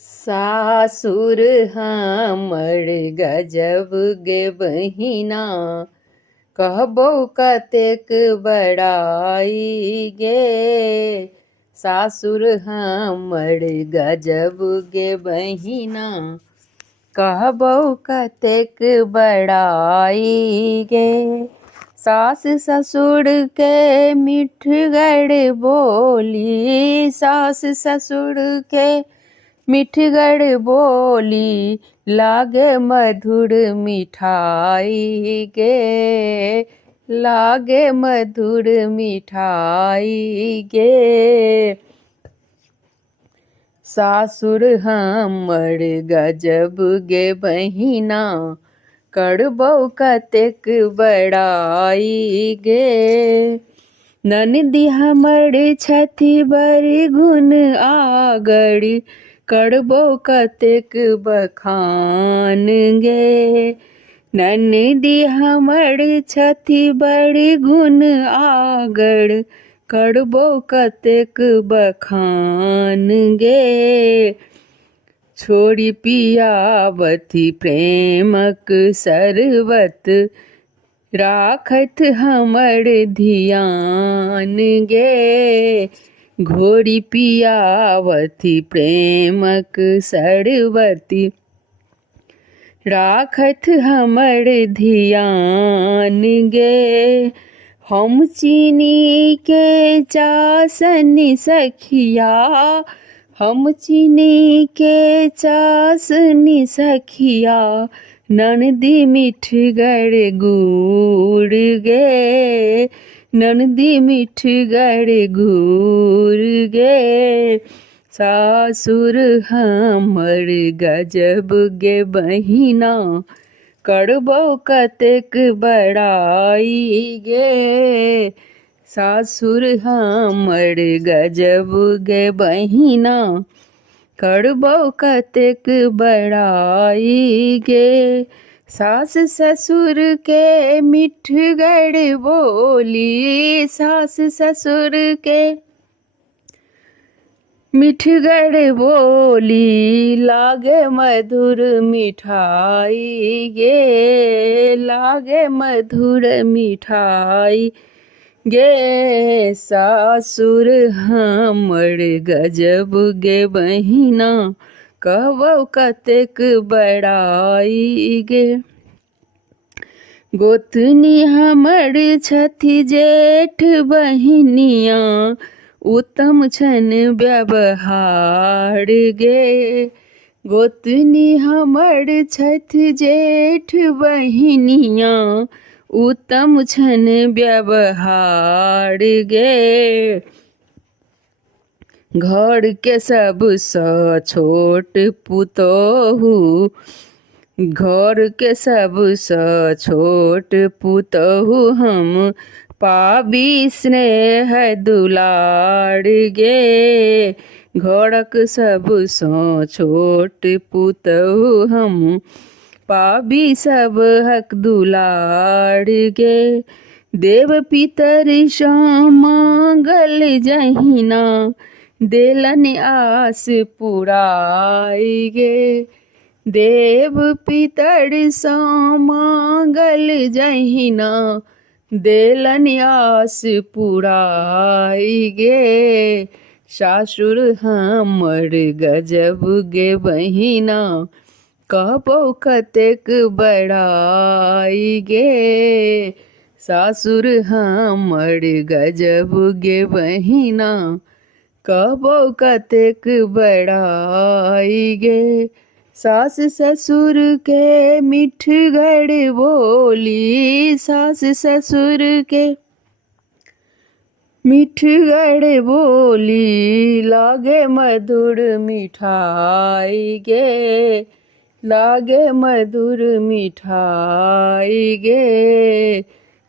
सासुर हमर गजब गे बहिना, कहबो कतेक बड़ाई गे। सासुर हमर गजब गे बहिना, कहबो कतेक बड़ाई गे। सास ससुर के मिठगर बोली, सास ससुर के मिठगर बोली, लागे मधुर मिठाई गे, लागे मधुर मिठाई गे। सासुर हमर गजब गे बहिना, करबो कतेक बड़ाई गे। ननदी हमर छथि बड़ गुण आगड़, करबो कतेक बखान गे। ननदी हमर छथि बड़ गुण आगड़, करबो कतेक बखान गे। छोड़ी पियावथि प्रेमक शरबत, राखत हमर धियान गे। घोरी पियावथि प्रेमक शरबति, राखत हमर धियान गे। हम चीनी के चासन सखिया, हम चीनी के चासन सखिया, ननदी मिठगर गुड़ गे, ननदी मिठगर गुड़ गे। सासुर हमर गजब गे बहिना, करबो कतेक बड़ाई गे। सासुर हमर गजब गे बहिना, करबो कतेक बड़ाई गे। सास ससुर के मिठगर बोली, सास ससुर के मिठगर बोली, लागे मधुर मिठाई गे, लागे मधुर मिठाई गे। सासुर हमर गजब गे बहिना, कहबो कतेक बड़ाई गे। गोतनी हमर छथि जेठ बहिनिया, उत्तम छन व्यवहार गे। गोतनी हमर छथि जेठ बहिनिया, उत्तम छन व्यवहार गे। घर के सबसँ छोट पुतोहु, घर के सबसँ छोट पुतोहु हम, पाबी स्नेह दुलार गे। घरक सबसँ छोट पुतोहु हम, पाबी सबहक दुलार गे। देव पितर सँ मांगल जहिना, देलन आस पुराई गे। देव पितर सँ मांगल जहिना, देलन आस पुराई गे। सासुर हमर गजब गे बहिना, कहबो कतेक बड़ाई गे। सासुर हमर गजब गे बहिना, कहबो कतेक बड़ाई गे। सास ससुर के मिठगर बोली, सास ससुर के मिठगर बोली, लागे मधुर मिठाई गे, लागे मधुर मिठाई गे।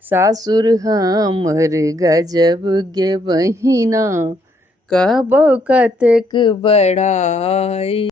सासुर हमर गजब गे बहिना, कहबो कतेक बड़ाई।